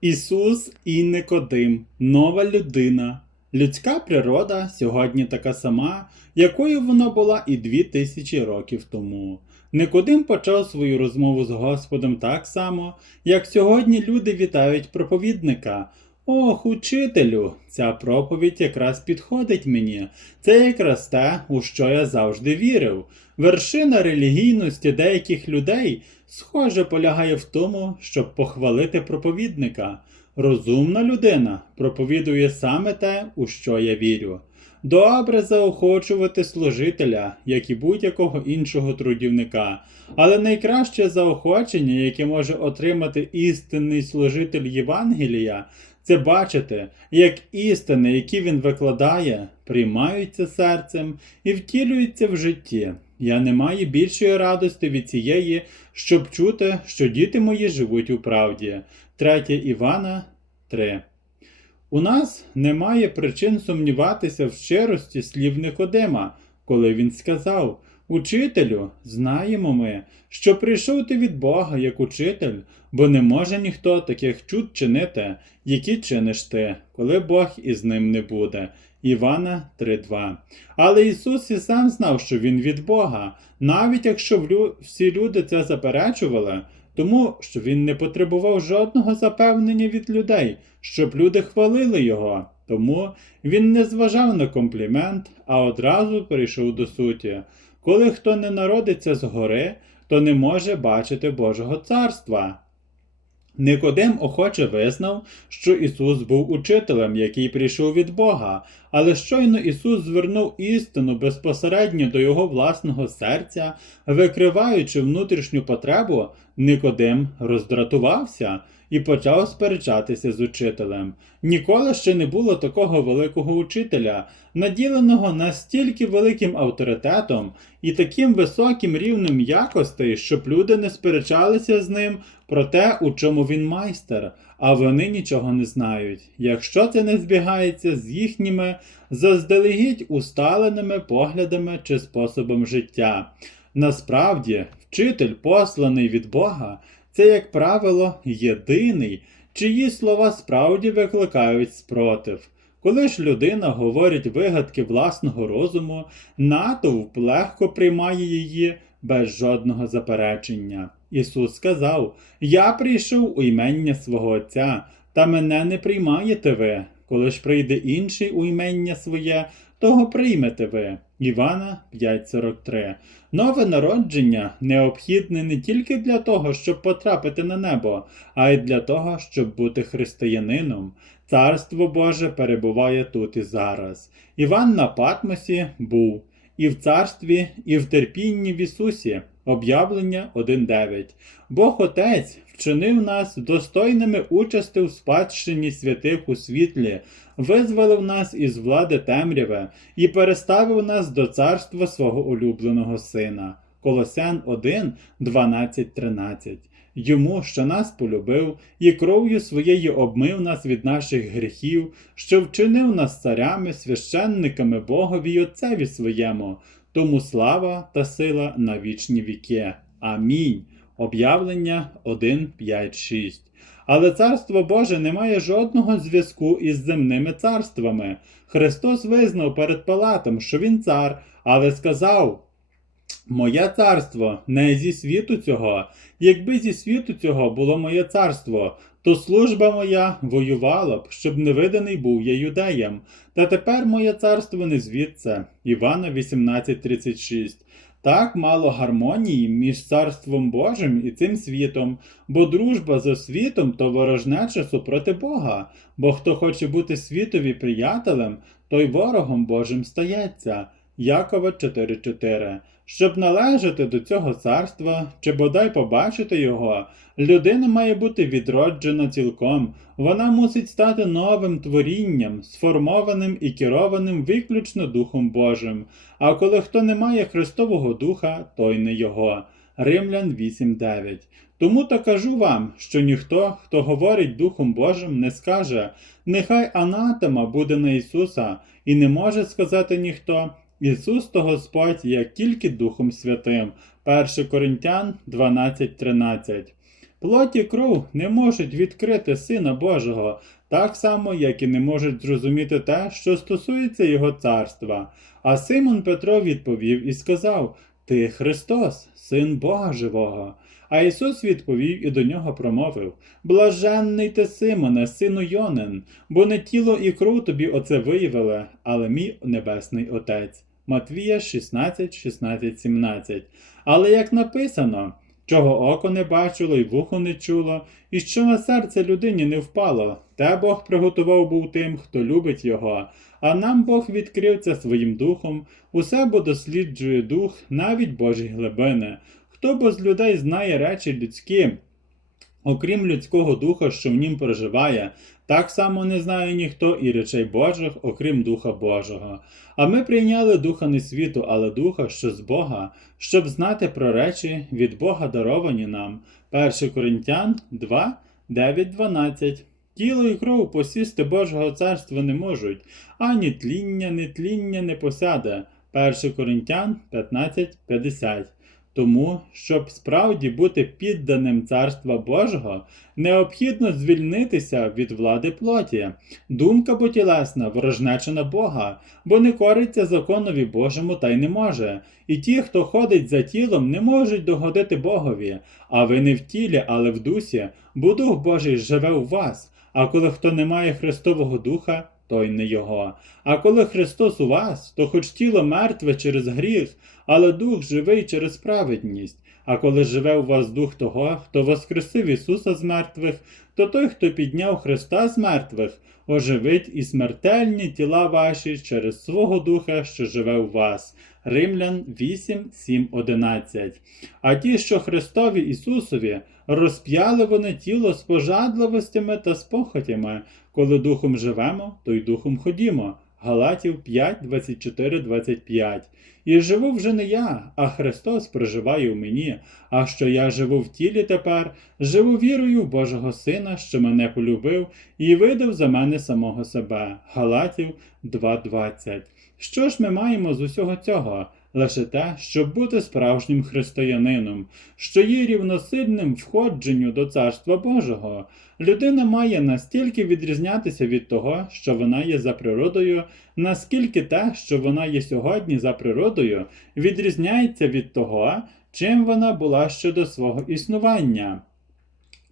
Ісус і Никодим, нова людина. Людська природа сьогодні така сама, якою вона була і дві тисячі років тому. Никодим почав свою розмову з Господом так само, як сьогодні люди вітають проповідника. Ох, учителю, ця проповідь якраз підходить мені. Це якраз те, у що я завжди вірив. Вершина релігійності деяких людей, схоже, полягає в тому, щоб похвалити проповідника. Розумна людина проповідує саме те, у що я вірю. Добре заохочувати служителя, як і будь-якого іншого трудівника, але найкраще заохочення, яке може отримати істинний служитель Євангелія, це бачити, як істини, які він викладає, приймаються серцем і втілюються в житті. Я не маю більшої радості від цієї, щоб чути, що діти мої живуть у правді. 3 Івана 3. У нас немає причин сумніватися в щирості слів Никодима, коли він сказав: Учителю, знаємо ми, що прийшов ти від Бога як учитель, бо не може ніхто таких чуд чинити, які чиниш ти, коли Бог із ним не буде. Івана 3.2. Але Ісус і сам знав, що Він від Бога, навіть якщо всі люди це заперечували, тому що він не потребував жодного запевнення від людей, щоб люди хвалили його. Тому він не зважав на комплімент, а одразу перейшов до суті. Коли хто не народиться згори, то не може бачити Божого царства. Никодим охоче визнав, що Ісус був учителем, який прийшов від Бога, але щойно Ісус звернув істину безпосередньо до його власного серця, викриваючи внутрішню потребу, Никодим роздратувався і почав сперечатися з учителем. Ніколи ще не було такого великого учителя, наділеного настільки великим авторитетом і таким високим рівнем якостей, щоб люди не сперечалися з ним про те, у чому він майстер, а вони нічого не знають, якщо це не збігається з їхніми заздалегідь усталеними поглядами чи способом життя. Насправді, вчитель, посланий від Бога, це, як правило, єдиний, чиї слова справді викликають спротив. Коли ж людина говорить вигадки власного розуму, натовп легко приймає її без жодного заперечення. Ісус сказав: Я прийшов у імення свого Отця, та мене не приймаєте ви. Коли ж прийде інший у імення своє, того приймете ви. Івана 5.43. Нове народження необхідне не тільки для того, щоб потрапити на небо, а й для того, щоб бути християнином. Царство Боже перебуває тут і зараз. Іван на Патмосі був і в царстві, і в терпінні в Ісусі. Об'явлення 1.9. Бог Отець вчинив нас достойними участи в спадщині святих у світлі, визволив нас із влади темряви і переставив нас до царства свого улюбленого Сина. Колосян 1, 12, 13. Йому, що нас полюбив, і кров'ю своєю обмив нас від наших гріхів, що вчинив нас царями, священниками Богові й Отцеві своєму, тому слава та сила на вічні віки. Амінь. Об'явлення 1, 5, 6. Але царство Боже не має жодного зв'язку із земними царствами. Христос визнав перед Палатом, що він цар, але сказав: Моє царство не зі світу цього. Якби зі світу цього було моє царство, то служба моя воювала б, щоб невиданий був я юдеям. Та тепер моє царство не звідси. Івана 18:36. Так мало гармонії між царством Божим і цим світом, бо дружба за світом то ворожнеча супроти Бога, бо хто хоче бути світові приятелем, той ворогом Божим стається. Якова 4.4. Щоб належати до цього царства чи бодай побачити його, людина має бути відроджена цілком, вона мусить стати новим творінням, сформованим і керованим виключно Духом Божим. А коли хто не має Христового Духа, той не його. Римлян 8.9. Тому то кажу вам, що ніхто, хто говорить Духом Божим, не скаже, нехай анатема буде на Ісуса, і не може сказати ніхто. Ісус то Господь як тільки Духом Святим. 1 Коринтян 12.13. Плоть і кров не можуть відкрити Сина Божого, так само, як і не можуть зрозуміти те, що стосується Його царства. А Симон Петро відповів і сказав: Ти Христос, Син Бога Живого. А Ісус відповів і до нього промовив: Блаженний ти Симоне, сину Йонин, бо не тіло і кров тобі оце виявили, але мій небесний Отець. Матвія 16, 16, 17. Але як написано, чого око не бачило і вухо не чуло, і що на серце людині не впало, те Бог приготував був тим, хто любить його. А нам Бог відкрив це своїм духом, усе бо досліджує дух, навіть Божі глибини. Хто бо з людей знає речі людські, окрім людського духа, що в нім проживає, так само не знає ніхто і речей Божих, окрім Духа Божого. А ми прийняли духа не світу, але духа, що з Бога, щоб знати про речі від Бога даровані нам. 1 Коринтян 2, 9, 12. Тіло і кров посісти Божого царства не можуть, ані тління, ні тління не посяде. 1 Коринтян 15, 50. Тому, щоб справді бути підданим Царства Божого, необхідно звільнитися від влади плоті. Думка бо тілесна ворожнечена Бога, бо не кориться законові Божому та й не може. І ті, хто ходить за тілом, не можуть догодити Богові. А ви не в тілі, але в дусі, бо Дух Божий живе у вас. А коли хто не має Христового Духа, той не його. А коли Христос у вас, то хоч тіло мертве через гріх, але дух живий через праведність. А коли живе у вас дух того, хто воскресив Ісуса з мертвих, то той, хто підняв Христа з мертвих, оживить і смертельні тіла ваші через свого Духа, що живе у вас. Римлян 8, 7, 11. А ті, що Христові Ісусові, розп'яли вони тіло з пожадливостями та спохотями. Коли духом живемо, то й духом ходімо. Галатів 5, 24, 25. І живу вже не я, а Христос проживає в мені. А що я живу в тілі тепер, живу вірою в Божого Сина, що мене полюбив, і видав за мене самого себе. Галатів 2.20. Що ж ми маємо з усього цього? Лише те, щоб бути справжнім християнином, що є рівносильним входженню до Царства Божого. Людина має настільки відрізнятися від того, що вона є за природою, наскільки те, що вона є сьогодні за природою, відрізняється від того, чим вона була щодо свого існування.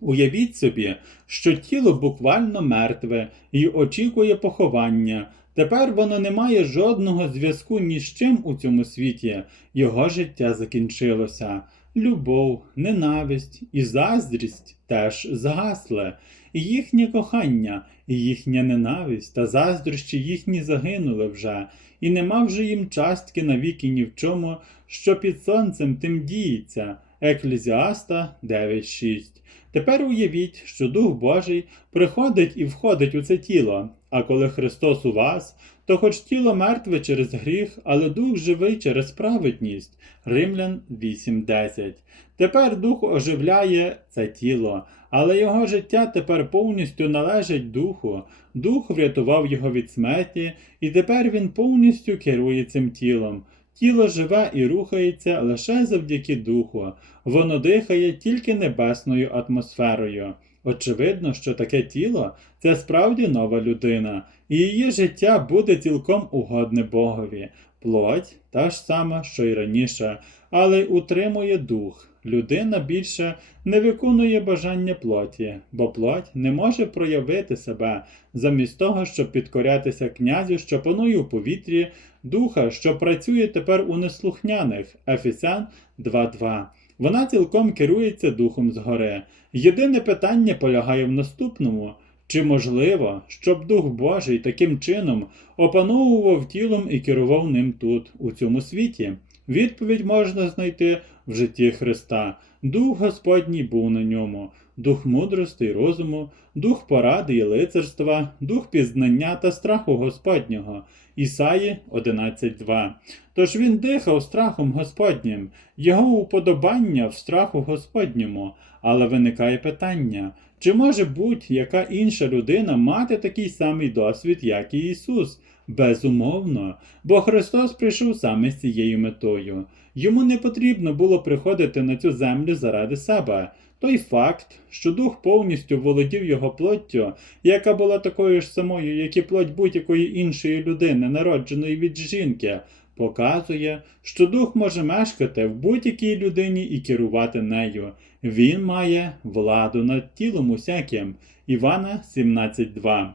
Уявіть собі, що тіло буквально мертве і очікує поховання. Тепер воно не має жодного зв'язку ні з чим у цьому світі. Його життя закінчилося. Любов, ненависть і заздрість теж згасли. І їхнє кохання, і їхня ненависть та заздрощі їхні загинули вже, і нема вже їм частки навіки ні в чому, що під сонцем тим діється. Еклезіаста 9.6. Тепер уявіть, що Дух Божий приходить і входить у це тіло, а коли Христос у вас, то хоч тіло мертве через гріх, але дух живий через праведність. Римлян 8.10. Тепер дух оживляє це тіло, але його життя тепер повністю належить духу. Дух врятував його від смерті, і тепер він повністю керує цим тілом. Тіло живе і рухається лише завдяки духу, воно дихає тільки небесною атмосферою. Очевидно, що таке тіло це справді нова людина, і її життя буде цілком угодне Богові. Плоть та ж сама, що й раніше, але й утримує дух. Людина більше не виконує бажання плоті, бо плоть не може проявити себе замість того, щоб підкорятися князю, що панує у повітрі, духа, що працює тепер у неслухняних. Ефесян 2.2. Вона цілком керується духом згоре. Єдине питання полягає в наступному. Чи можливо, щоб Дух Божий таким чином опановував тілом і керував ним тут, у цьому світі? Відповідь можна знайти в житті Христа. Дух Господній був на ньому, дух мудрости й розуму, дух поради і лицарства, дух пізнання та страху Господнього. Ісаї 11.2. Тож він дихав страхом Господнім, його уподобання в страху Господньому. Але виникає питання, чи може будь-яка інша людина мати такий самий досвід, як і Ісус? Безумовно, бо Христос прийшов саме з цією метою. Йому не потрібно було приходити на цю землю заради себе. Той факт, що дух повністю володів його плоттю, яка була такою ж самою, як і плоть будь-якої іншої людини, народженої від жінки, показує, що дух може мешкати в будь-якій людині і керувати нею. Він має владу над тілом усяким. Івана 17.2.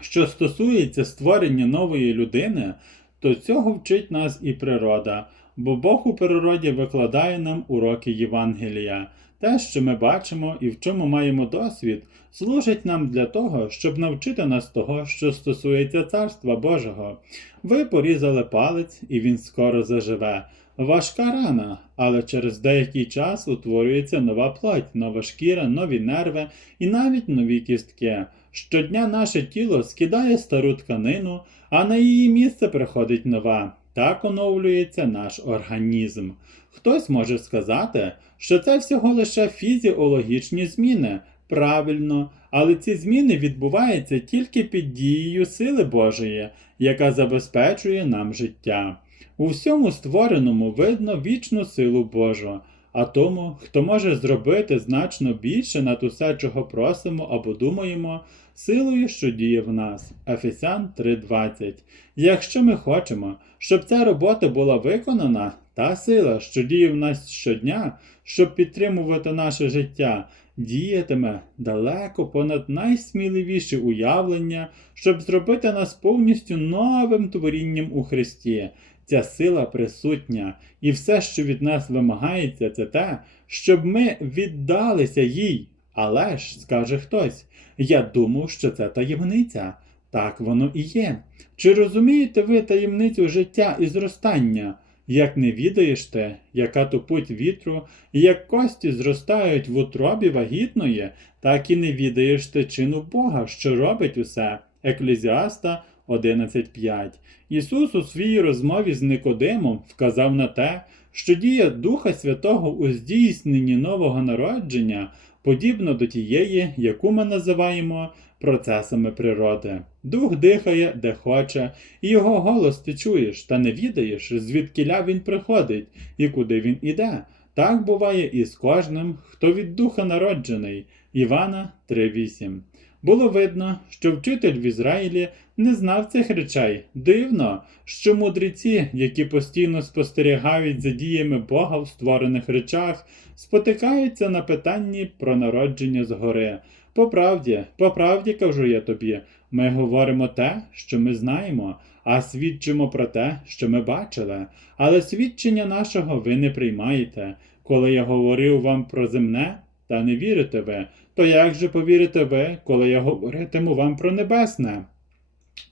Що стосується створення нової людини, то цього вчить нас і природа, бо Бог у природі викладає нам уроки Євангелія. Те, що ми бачимо і в чому маємо досвід, служить нам для того, щоб навчити нас того, що стосується Царства Божого. Ви порізали палець, і він скоро заживе. Важка рана, але через деякий час утворюється нова плоть, нова шкіра, нові нерви і навіть нові кістки. Щодня наше тіло скидає стару тканину, а на її місце приходить нова. Так оновлюється наш організм. Хтось може сказати, що це всього лише фізіологічні зміни. Правильно, але ці зміни відбуваються тільки під дією сили Божої, яка забезпечує нам життя. У всьому створеному видно вічну силу Божу, а тому, хто може зробити значно більше над усе, чого просимо або думаємо, силою, що діє в нас. Ефесян 3:20. Якщо ми хочемо, щоб ця робота була виконана, та сила, що діє в нас щодня, щоб підтримувати наше життя, діятиме далеко понад найсміливіші уявлення, щоб зробити нас повністю новим творінням у Христі. Ця сила присутня, і все, що від нас вимагається, це те, щоб ми віддалися їй. Але ж, скаже хтось, я думав, що це таємниця. Так воно і є. Чи розумієте ви таємницю життя і зростання? Як не відаєш те, яка то путь вітру, і як кості зростають в утробі вагітної, так і не відаєш ти чину Бога, що робить усе. Еклезіаста 11.5. Ісус у своїй розмові з Никодимом вказав на те, що дія Духа Святого у здійсненні нового народження подібна до тієї, яку ми називаємо процесами природи. Дух дихає, де хоче, і його голос ти чуєш, та не відаєш, звідкіля він приходить і куди він іде. Так буває і з кожним, хто від духа народжений. Івана 3.8. Було видно, що вчитель в Ізраїлі не знав цих речей. Дивно, що мудреці, які постійно спостерігають за діями Бога в створених речах, спотикаються на питанні про народження згори. По правді, по правді кажу я тобі, ми говоримо те, що ми знаємо, а свідчимо про те, що ми бачили. Але свідчення нашого ви не приймаєте. Коли я говорив вам про земне, та не вірите ви, то як же повірите ви, коли я говоритиму вам про небесне?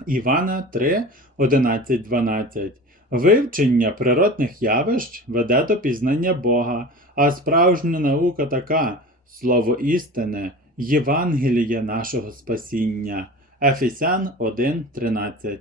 Івана 3, 11, 12. Вивчення природних явищ веде до пізнання Бога, а справжня наука така слово істини, Євангеліє нашого спасіння. Ефесян 1, 13.